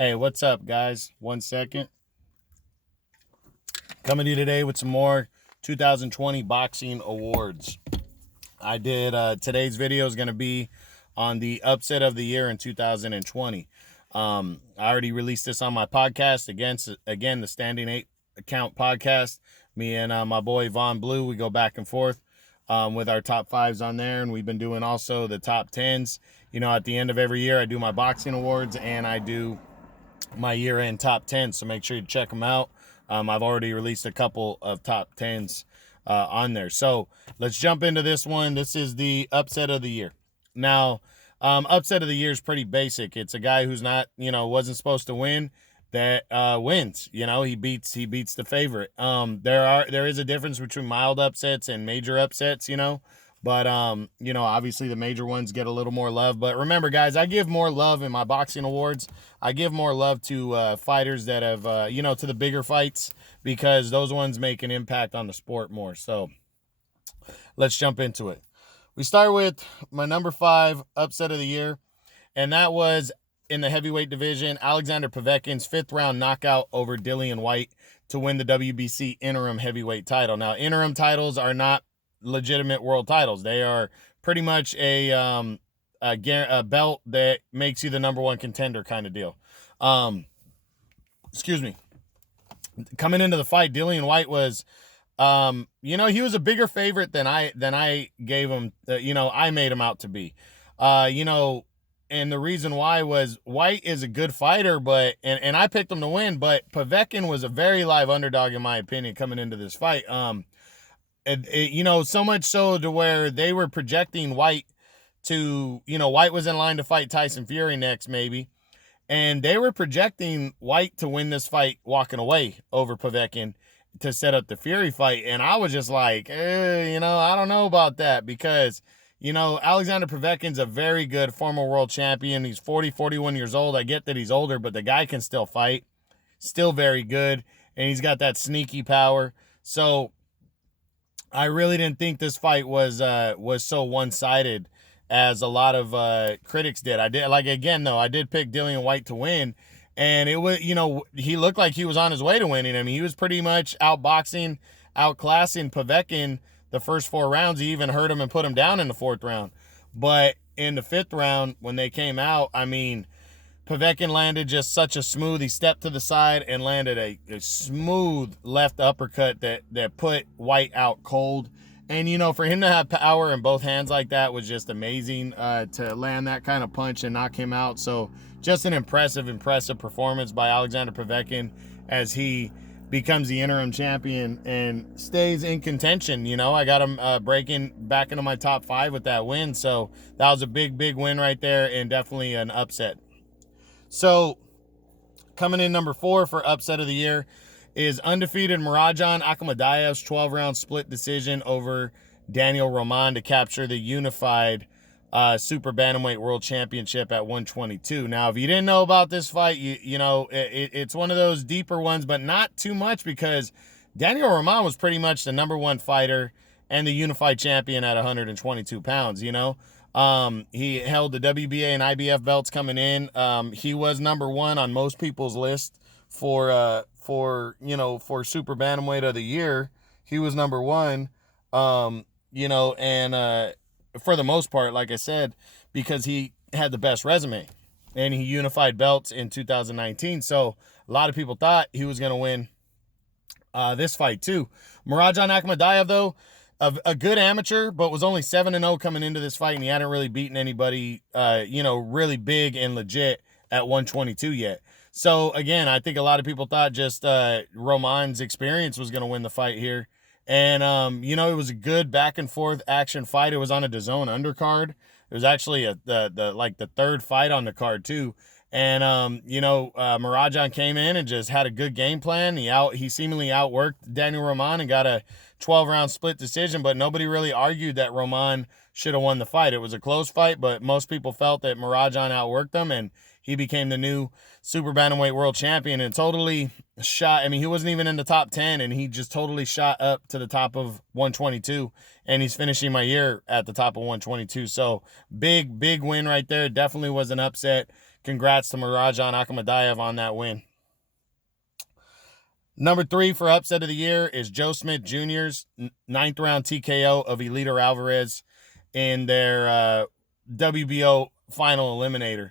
Hey, what's up, guys? 1 second. Coming to you today with some more 2020 boxing awards. Today's video is going to be on the upset of the year in 2020. I already released this on my podcast, again, the Standing 8 Account podcast. Me and my boy Von Blue, we go back and forth with our top fives on there, and we've been doing also the top tens. At the end of every year, I do my boxing awards and I do my year-end top 10, so make sure you check them out. I've already released a couple of top 10s on there. So let's jump into this one. This is the upset of the year. Now, upset of the year is pretty basic. It's a guy who's not, wasn't supposed to win that wins. He beats the favorite. There is a difference between mild upsets and major upsets, but obviously the major ones get a little more love. But remember, guys, I give more love in my boxing awards. I give more love to fighters that have, to the bigger fights, because those ones make an impact on the sport more. So let's jump into it. We start with my number 5 upset of the year, and that was in the heavyweight division, Alexander Povetkin's 5th round knockout over Dillian Whyte to win the WBC interim heavyweight title. Now, interim titles are not legitimate world titles. They are pretty much a belt that makes you the number one contender kind of deal. Excuse me. Coming into the fight, Dillian Whyte was, he was a bigger favorite than I gave him. I made him out to be. And the reason why was Whyte is a good fighter, and I picked him to win, but Povetkin was a very live underdog in my opinion coming into this fight. So much so to where they were projecting Whyte to, Whyte was in line to fight Tyson Fury next, maybe. And they were projecting Whyte to win this fight walking away over Povetkin to set up the Fury fight. And I was just like, I don't know about that, because, Alexander Povetkin's a very good former world champion. He's 41 years old. I get that he's older, but the guy can still fight. Still very good. And he's got that sneaky power. So I really didn't think this fight was so one-sided as a lot of critics did. I did pick Dillian Whyte to win, and it was, he looked like he was on his way to winning. I mean, he was pretty much outclassing Povetkin the first 4 rounds. He even hurt him and put him down in the 4th round. But in the 5th round, when they came out, I mean, Povetkin landed just such a smooth, he stepped to the side and landed a smooth left uppercut that put Whyte out cold. And, for him to have power in both hands like that was just amazing, to land that kind of punch and knock him out. So just an impressive performance by Alexander Povetkin as he becomes the interim champion and stays in contention. I got him breaking back into my top 5 with that win. So that was a big win right there, and definitely an upset. So coming in number 4 for upset of the year is undefeated Murodjon Akhmadiyev's 12-round split decision over Daniel Roman to capture the unified super bantamweight world championship at 122. Now, if you didn't know about this fight, it's one of those deeper ones, but not too much, because Daniel Roman was pretty much the number 1 fighter and the unified champion at 122 pounds. He held the WBA and IBF belts coming in. He was number 1 on most people's list for super bantamweight of the year. He was number 1, and for the most part, like I said, because he had the best resume and he unified belts in 2019. So a lot of people thought he was going to win this fight too. Murodjon Akhmadiyev, though, a good amateur, but was only 7-0 coming into this fight, and he hadn't really beaten anybody, really big and legit at 122 yet. So again, I think a lot of people thought just Roman's experience was going to win the fight here. And, it was a good back and forth action fight. It was on a DAZN undercard. It was actually the 3rd fight on the card too. And, Murodjon came in and just had a good game plan. He seemingly outworked Daniel Roman and got a 12-round split decision, but nobody really argued that Roman should have won the fight. It was a close fight, but most people felt that Murodjon outworked him, and he became the new super bantamweight world champion and totally shot. I mean, he wasn't even in the top 10, and he just totally shot up to the top of 122, and he's finishing my year at the top of 122. So big win right there. Definitely was an upset, congrats to Mirajan Akhmadiev on that win. Number 3 for upset of the year is Joe Smith Jr.'s 9th round TKO of Eleider Alvarez in their WBO final eliminator.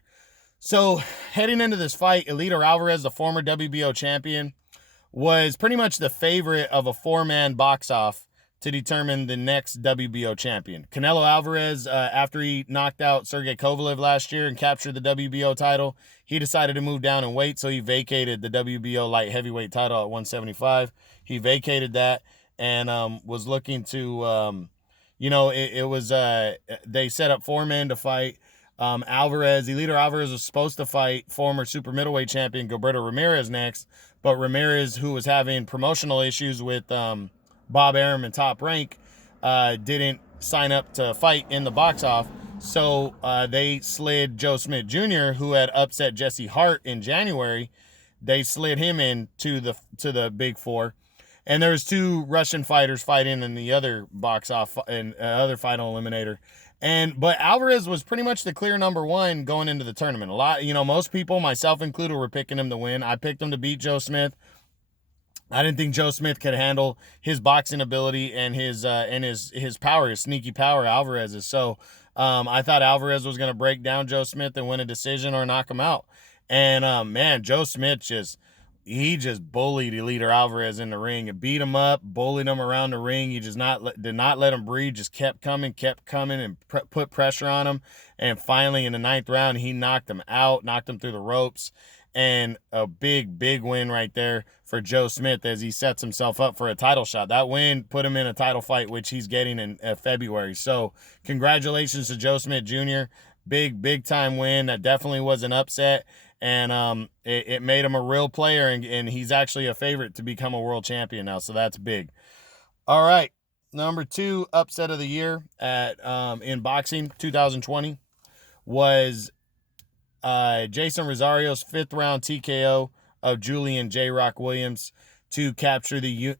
So heading into this fight, Eleider Alvarez, the former WBO champion, was pretty much the favorite of a 4-man box-off to determine the next WBO champion. Canelo Alvarez, after he knocked out Sergey Kovalev last year and captured the WBO title, he decided to move down in weight, so he vacated the WBO light heavyweight title at 175. He vacated that and was looking to, they set up 4 men to fight. Eleider Alvarez was supposed to fight former super middleweight champion Gilberto Ramirez next, but Ramirez, who was having promotional issues with Bob Arum and Top Rank, didn't sign up to fight in the box off. So they slid Joe Smith Jr., who had upset Jesse Hart in January. They slid him in to the Big Four. And there was 2 Russian fighters fighting in the other box off and other final eliminator. But Alvarez was pretty much the clear number 1 going into the tournament. Most people, myself included, were picking him to win. I picked him to beat Joe Smith. I didn't think Joe Smith could handle his boxing ability and his power, his sneaky power, Alvarez's. So I thought Alvarez was going to break down Joe Smith and win a decision or knock him out. And man, Joe Smith just bullied Eleider Alvarez in the ring and beat him up, bullied him around the ring. He just did not let him breathe, just kept coming and put pressure on him. And finally, in the 9th round, he knocked him out, knocked him through the ropes. And a big, big win right there for Joe Smith as he sets himself up for a title shot. That win put him in a title fight, which he's getting in February. So congratulations to Joe Smith Jr. Big, big time win. That definitely was an upset. And it made him a real player, and he's actually a favorite to become a world champion now. So that's big. All right. Number 2 upset of the year in boxing 2020 was Jason Rosario's 5th round TKO of Julian J. Rock Williams to capture the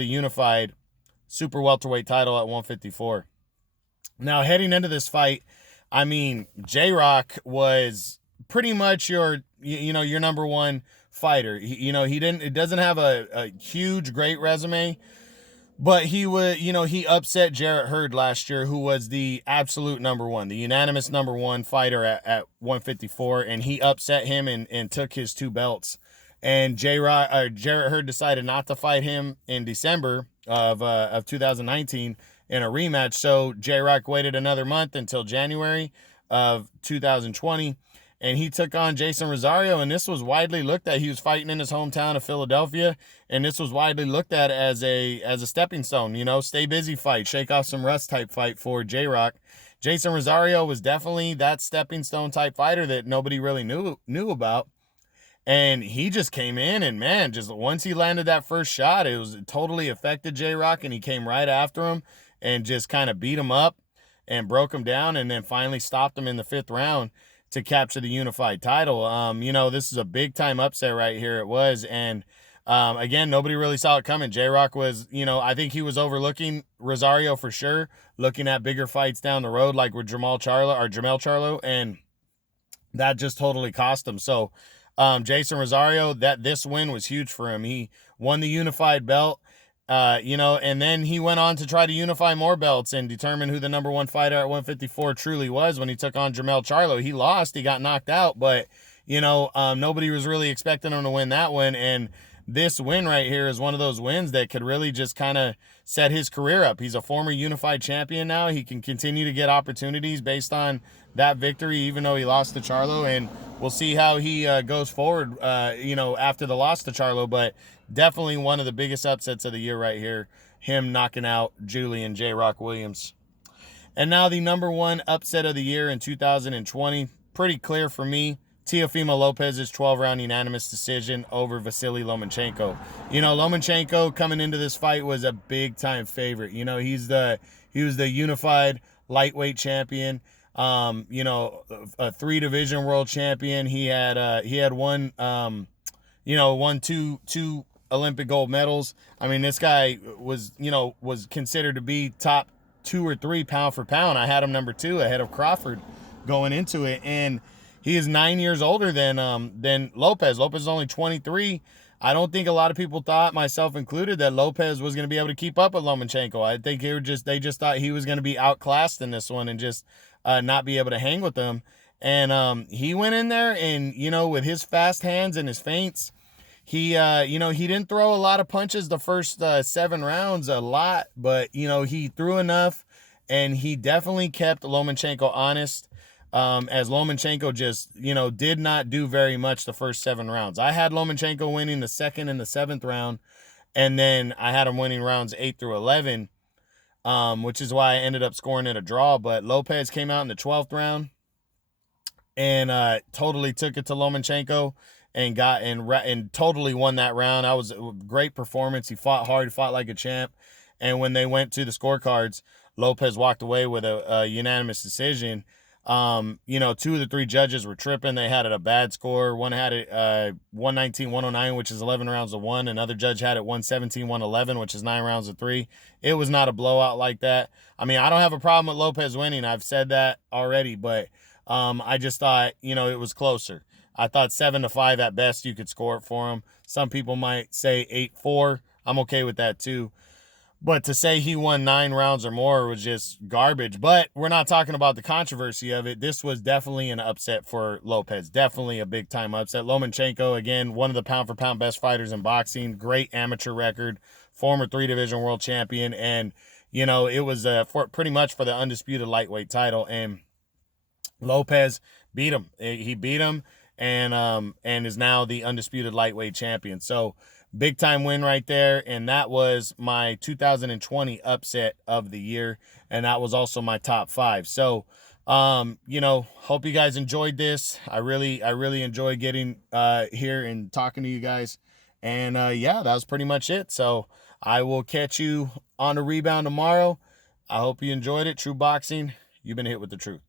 unified super welterweight title at 154. Now, heading into this fight, I mean, J. Rock was pretty much your number 1 fighter. It doesn't have a huge, great resume, but he upset Jarrett Hurd last year, who was the absolute number 1, the unanimous number 1 fighter at 154, and he upset him and took his 2 belts. And Jarrett Hurd decided not to fight him in December of 2019 in a rematch. So J-Rock waited another month until January of 2020, and he took on Jason Rosario, and this was widely looked at. He was fighting in his hometown of Philadelphia, and this was widely looked at as a stepping stone, stay busy fight, shake off some rust type fight for J-Rock. Jason Rosario was definitely that stepping stone type fighter that nobody really knew about. And he just came in, and man, just once he landed that first shot, it totally affected J-Rock, and he came right after him and just kind of beat him up and broke him down, and then finally stopped him in the 5th round to capture the unified title. This is a big time upset right here. It was. And again, nobody really saw it coming. J-Rock was, I think he was overlooking Rosario for sure, looking at bigger fights down the road, like with Jermell Charlo, and that just totally cost him. So Jason Rosario, this win was huge for him. He won the unified belt. And then he went on to try to unify more belts and determine who the number 1 fighter at 154 truly was when he took on Jermell Charlo. He lost, he got knocked out, but, nobody was really expecting him to win that one. And this win right here is one of those wins that could really just kind of set his career up. He's a former unified champion now. He can continue to get opportunities based on that victory, even though he lost to Charlo. And we'll see how he goes forward, after the loss to Charlo. But definitely one of the biggest upsets of the year right here, him knocking out Julian J. Rock Williams. And now the number 1 upset of the year in 2020, pretty clear for me. Teofimo Lopez's 12-round unanimous decision over Vasily Lomachenko. Lomachenko coming into this fight was a big-time favorite. He was the unified lightweight champion. A 3-division world champion. He had won two Olympic gold medals. I mean, this guy was considered to be top 2 or 3 pound for pound. I had him number 2 ahead of Crawford going into it, and he is 9 years older than Lopez. Lopez is only 23. I don't think a lot of people thought, myself included, that Lopez was going to be able to keep up with Lomachenko. I think they just thought he was going to be outclassed in this one and just not be able to hang with them. And he went in there and, with his fast hands and his feints, he didn't throw a lot of punches the first 7 rounds a lot, but, he threw enough, and he definitely kept Lomachenko honest. As Lomachenko just, did not do very much the first 7 rounds. I had Lomachenko winning the 2nd and the 7th round, and then I had him winning rounds 8 through 11, which is why I ended up scoring it a draw. But Lopez came out in the 12th round and totally took it to Lomachenko and totally won that round. That was a great performance. He fought hard, fought like a champ. And when they went to the scorecards, Lopez walked away with a unanimous decision. 2 of the 3 judges were tripping. They had it a bad score. One had it 119-109, which is 11 rounds to 1. Another judge had it 117-111, which is 9 rounds to 3. It was not a blowout like that. I mean, I don't have a problem with Lopez winning. I've said that already, but I just thought, it was closer. I thought 7-5 at best you could score it for him. Some people might say 8-4. I'm okay with that too. But to say he won 9 rounds or more was just garbage. But we're not talking about the controversy of it. This was definitely an upset for Lopez. Definitely a big-time upset. Lomachenko, again, one of the pound-for-pound best fighters in boxing. Great amateur record. Former 3-division world champion. And, it was pretty much for the undisputed lightweight title. And Lopez beat him. He beat him and is now the undisputed lightweight champion. So, big time win right there. And that was my 2020 upset of the year. And that was also my top 5. So, hope you guys enjoyed this. I really enjoyed getting here and talking to you guys. And that was pretty much it. So I will catch you on the rebound tomorrow. I hope you enjoyed it. True Boxing, you've been hit with the truth.